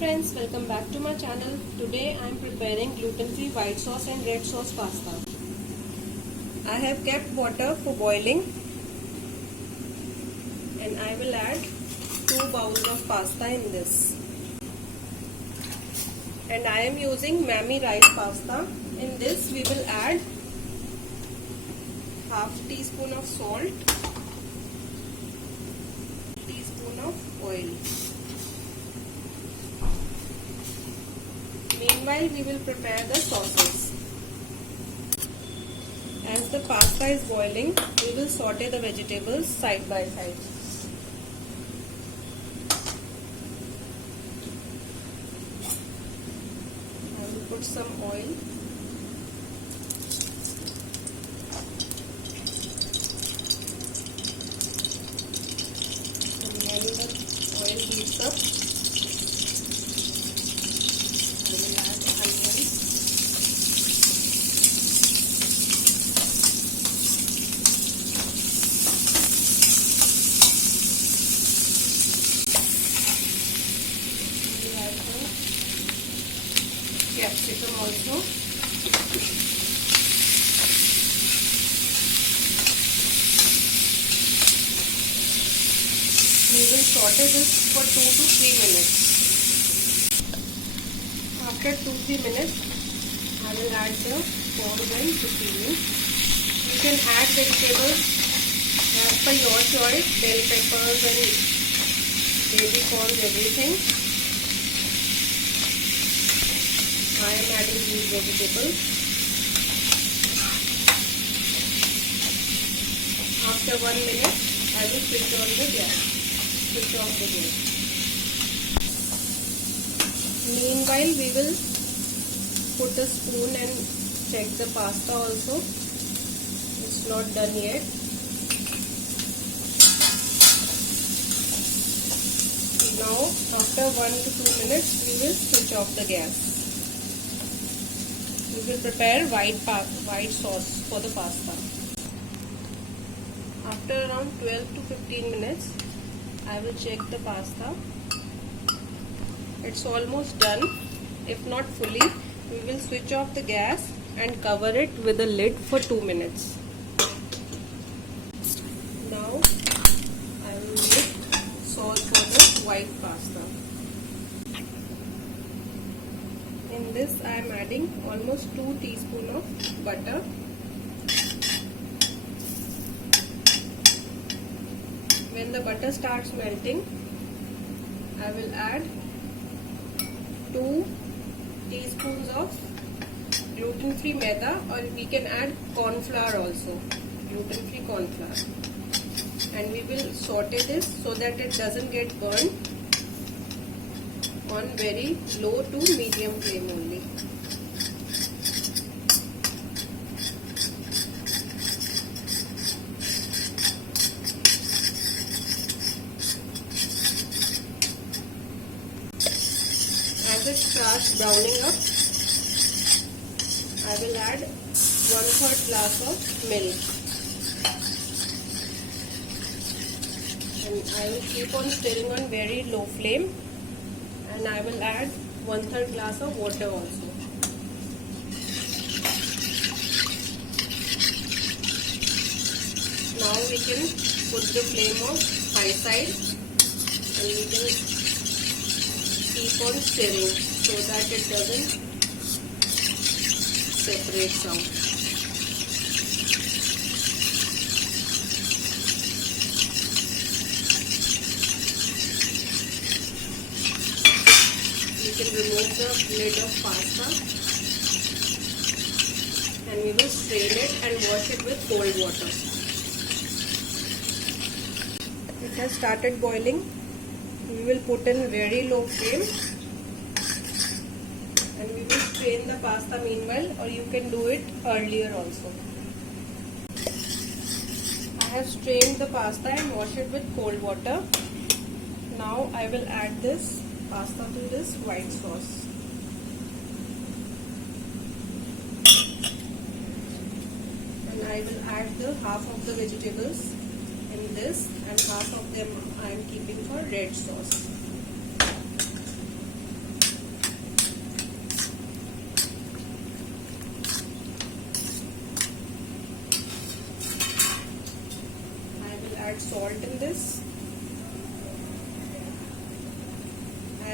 friends, welcome back to my channel. Today I am preparing gluten-free white sauce and red sauce pasta. I have kept water for boiling and I will add 2 bowls of pasta in this. And I am using Mammy rice pasta. In this we will add half teaspoon of salt, teaspoon of oil. Meanwhile, we will prepare the sauces. As the pasta is boiling, we will saute the vegetables side by side. I will put some oil. And when the oil heats up, capsicum also. We will saute this for 2 to 3 minutes. After 2-3 minutes, I will add the corn and zucchini. You can add vegetables as per your choice, bell peppers and baby corns, everything. I am adding these vegetables. After 1 minute, I will switch off the gas. Meanwhile, we will put a spoon and check the pasta also. It's not done yet. Now, after 1 to 2 minutes, we will switch off the gas. We will prepare white sauce for the pasta. After around 12 to 15 minutes, I will check the pasta. It's almost done. If not fully, we will switch off the gas and cover it with a lid for 2 minutes. Now, I will make sauce for the white pasta. In this I am adding almost 2 teaspoons of butter. When the butter starts melting, I will add 2 teaspoons of gluten-free maida, or we can add corn flour also, gluten-free corn flour. And we will saute this so that it doesn't get burned on very low to medium flame only. As it starts browning up, I will add 1/3 glass of milk. And I will keep on stirring on very low flame. And I will add 1/3 glass of water also. Now we can put the flame on high side and we can keep on stirring so that it doesn't separate out. We can remove the lid of pasta and we will strain it and wash it with cold water. It has started boiling. We will put in very low flame and we will strain the pasta meanwhile, or you can do it earlier also. I have strained the pasta and washed it with cold water. Now I will add this pasta to this white sauce. And I will add the half of the vegetables in this and half of them I am keeping for red sauce.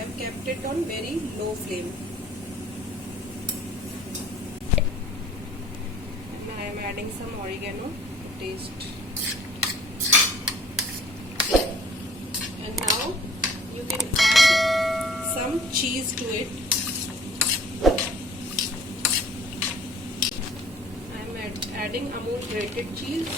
have kept it on very low flame. And I am adding some oregano to taste. And now you can add some cheese to it. I am adding Amul grated cheese.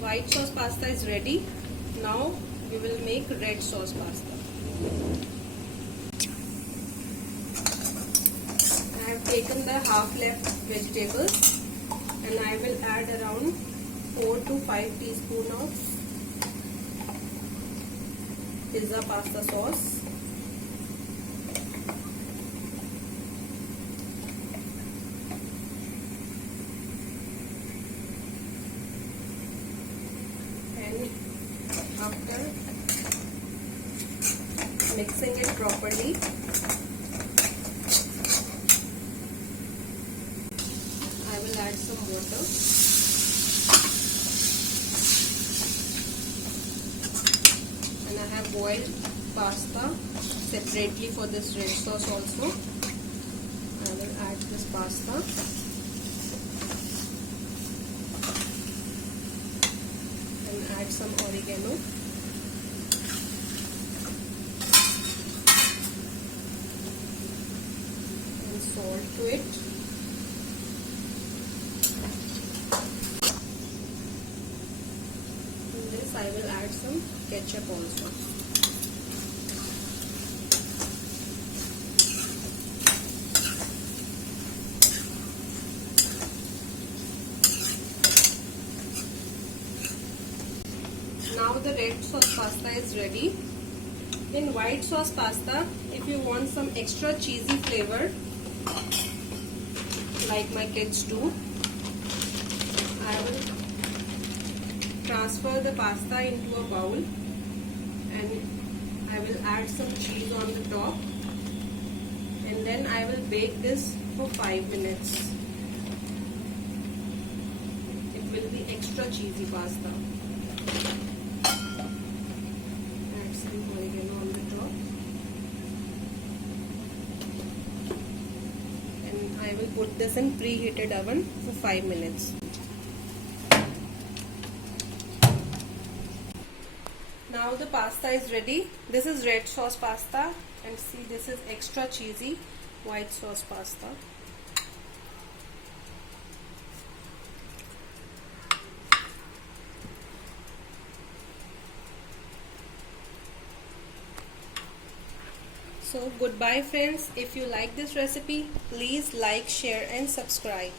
White sauce pasta is ready. Now we will make red sauce pasta. I have taken the half left vegetables and I will add around 4 to 5 teaspoons of pizza pasta sauce. After mixing it properly, I will add some water. And I have boiled pasta separately for this red sauce also. I will add this pasta. Add some oregano and salt to it. In this I will add some ketchup also. Now the red sauce pasta is ready. In white sauce pasta, if you want some extra cheesy flavor, like my kids do, I will transfer the pasta into a bowl and I will add some cheese on the top, and then I will bake this for 5 minutes. It will be extra cheesy pasta. On the top, and I will put this in preheated oven for 5 minutes. Now the pasta is ready. This is red sauce pasta, and see, this is extra cheesy white sauce pasta. So goodbye friends. If you like this recipe, please like, share and subscribe.